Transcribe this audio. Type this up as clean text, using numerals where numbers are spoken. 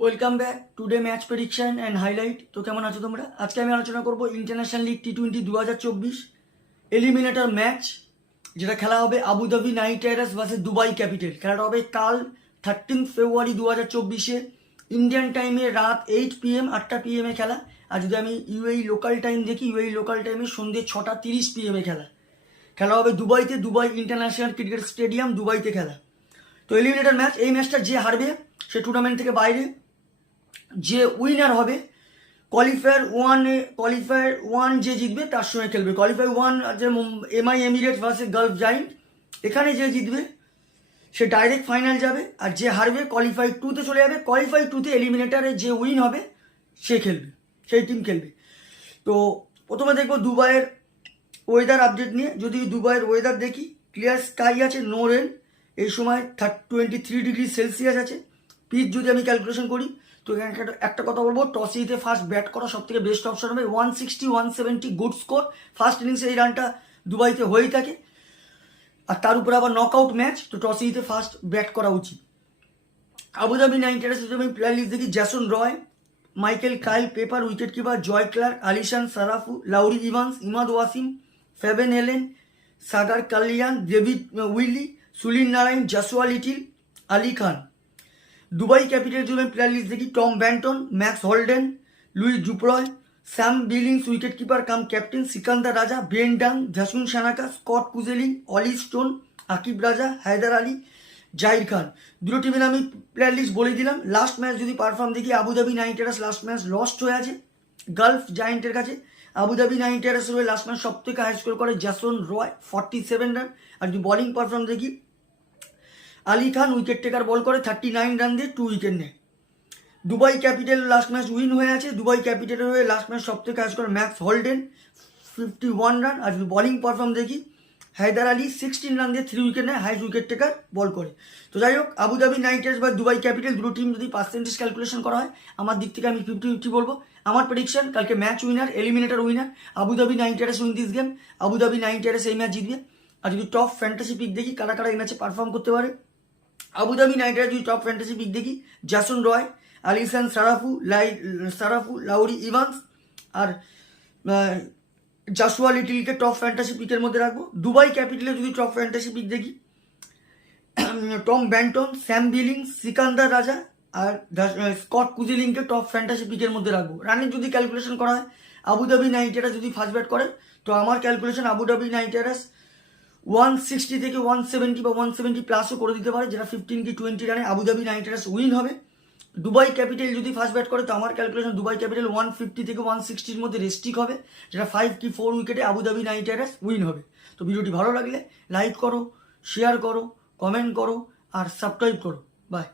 Welcome back today match prediction and highlight. তো কেমন আছো তোমরা? আজকে আমি আলোচনা করব international league T20 2024 eliminator match, যেটা খেলা হবে Abu Dhabi Knight Riders versus Dubai capital. খেলাটা হবে কাল 13 ফেব্রুয়ারি 2024 ইন্ডিয়ান টাইমে রাত 8 PM 8টা PM খেলা। আর যদি আমি ইউএই লোকাল টাইম দেখি, ইউএই লোকাল টাইমে সন্ধ্যে 6:30 PM খেলা হবে দুবাইতে, দুবাই ইন্টারন্যাশনাল ক্রিকেট স্টেডিয়াম, দুবাইতে খেলা। তো এলিমিনেটর ম্যাচ, এই ম্যাচটা যে হারবে সে টুর্নামেন্ট থেকে বাইরে, যে উইনার হবে কোয়ালিফায়ার ওয়ান যে জিতবে তার সঙ্গে খেলবে। কোয়ালিফায়ার ওয়ান যে MI Emirates versus Gulf giant, এখানে যে জিতবে সে ডাইরেক্ট ফাইনাল যাবে, আর যে হারবে কোয়ালিফাই টুতে চলে যাবে। কোয়ালিফাই টুতে এলিমিনেটারে যে উইন হবে সে খেলবে, সেই টিম খেলবে। তো প্রথমে দেখবো দুবাইয়ের ওয়েদার আপডেট নিয়ে। যদি দুবাইয়ের ওয়েদার দেখি, ক্লিয়ার স্কাই আছে, নো রেন, এই সময় 23 ডিগ্রি সেলসিয়াস আছে। পিচ যদি আমি ক্যালকুলেশন করি, তো এখানে একটা কথা বলবো, টস জিতে ফার্স্ট ব্যাট করা সব থেকে বেস্ট অপশন হবে। 160 170 গুড স্কোর ফার্স্ট ইনিংসে, এই রানটা দুবাইতে হয়েই থাকে। আর তার উপরে আবার নকআউট ম্যাচ, তো টস জিতে ফার্স্ট ব্যাট করা উচিত। আবুধাবি নাইট রাইডার্স যদি আমি প্লেয়ার লিস্ট দেখি, Jason Roy, Michael Kyle Pepper wicket keeper, Joe Clarke, Alishan Sharafu, Laurie Evans, Imad Wasim, Fabian Allen, Sagar Kalyan, David Willey, সুলিন Narine, Joshua Little, Ali Khan. Dubai Capital যদি আমি প্লেয়ার লিস্ট দেখি, Tom Banton, Max Holden, Louis du Plooy, Sam Billings wicket keeper cum captain, Sikandar Raza, Ben ডাং, ঝাসুন Shanaka, Scott কুজেলিং, অলি stone, Akib রাজা, হায়দার আলী, জাহির খান। দুটো টিমের আমি player list বলে দিলাম। লাস্ট ম্যাচ যদি পারফর্ম দেখি, Abu Dhabi Knight Riders last match lost হয়ে আছে গালফ জায়েন্টের কাছে। আবুধাবি নাইট রাইডার্সের হয়ে লাস্ট ম্যাচ সব থেকে হাই স্কোর করে জ্যাসন রয় 47 রান। আর যদি বোলিং পারফর্ম দেখি, আলী খান উইকেট টেকার বল করে 39 রান দিয়ে 2 উইকেট নেয়। Dubai Capital last match win হয়ে আছে। দুবাই ক্যাপিটালের হয়ে লাস্ট ম্যাচ সব থেকে high score Max Holden 51 run. আর যদি বোলিং পারফর্ম দেখি, হায়দার আলী 16 রান দিয়ে 3 উইকেট নেয়, হাইস্ট উইকেট টেকার বল করে। তো যাই হোক, আবুধাবি নাইট রাইডার্স বা দুবাই ক্যাপিটাল দুটো টিম যদি পার্সেন্টেজ ক্যালকুলেশন করা হয়, আমার দিক থেকে আমি 50-50 বলবো। আমার প্রেডিকশন, কালকে match winner, eliminator winner Abu Dhabi Knight Riders win this game. Abu Dhabi Knight Riders এই ম্যাচ জিতবে। আর যদি টপ ফ্যান্টাসি পিক দেখি, কারা কারা এই ম্যাচে পারফর্ম করতে পারে, আবুধাবি নাইট রাইডার্স যদি টপ ফ্যান্টাসি পিক দেখি, জ্যাসন রয়, আলিসান সারাফু, লাউরি ইভান্স আর জাসুয়া লিটিলকে টপ ফ্যান্টাসি পিকের মধ্যে রাখবো। দুবাই ক্যাপিটালে যদি টপ ফ্যান্টাসি পিক দেখি, Tom Banton, Sam billings, Sikandar রাজা আর স্কট কুজিলিংকে টপ ফ্যান্টাসি পিকের মধ্যে রাখবো। রানের যদি ক্যালকুলেশন করা হয়, আবুধাবি নাইট রাইডার্স যদি ফার্স্ট ব্যাট করে, তো আমার ক্যালকুলেশন আবুধাবি নাইট রাইডার্স 160 থেকে 170 বা 170 প্লাসও করে দিতে পারে, যেটা 15 কি 20 রানে আবুধাবি নাইট রাইডার্স উইন হবে। দুবাই ক্যাপিটাল যদি ফার্স্ট ব্যাট করে, তো আমার ক্যালকুলেশন দুবাই ক্যাপিটাল 150 থেকে 160-র মধ্যে রেস্ট্রিক হবে, যেটা 5 কি 4 উইকেটে আবুধাবি নাইট রাইডার্স উইন হবে। তো ভিডিওটি ভালো লাগলে লাইক করো, শেয়ার করো, কমেন্ট করো আর সাবস্ক্রাইব করো। বাই।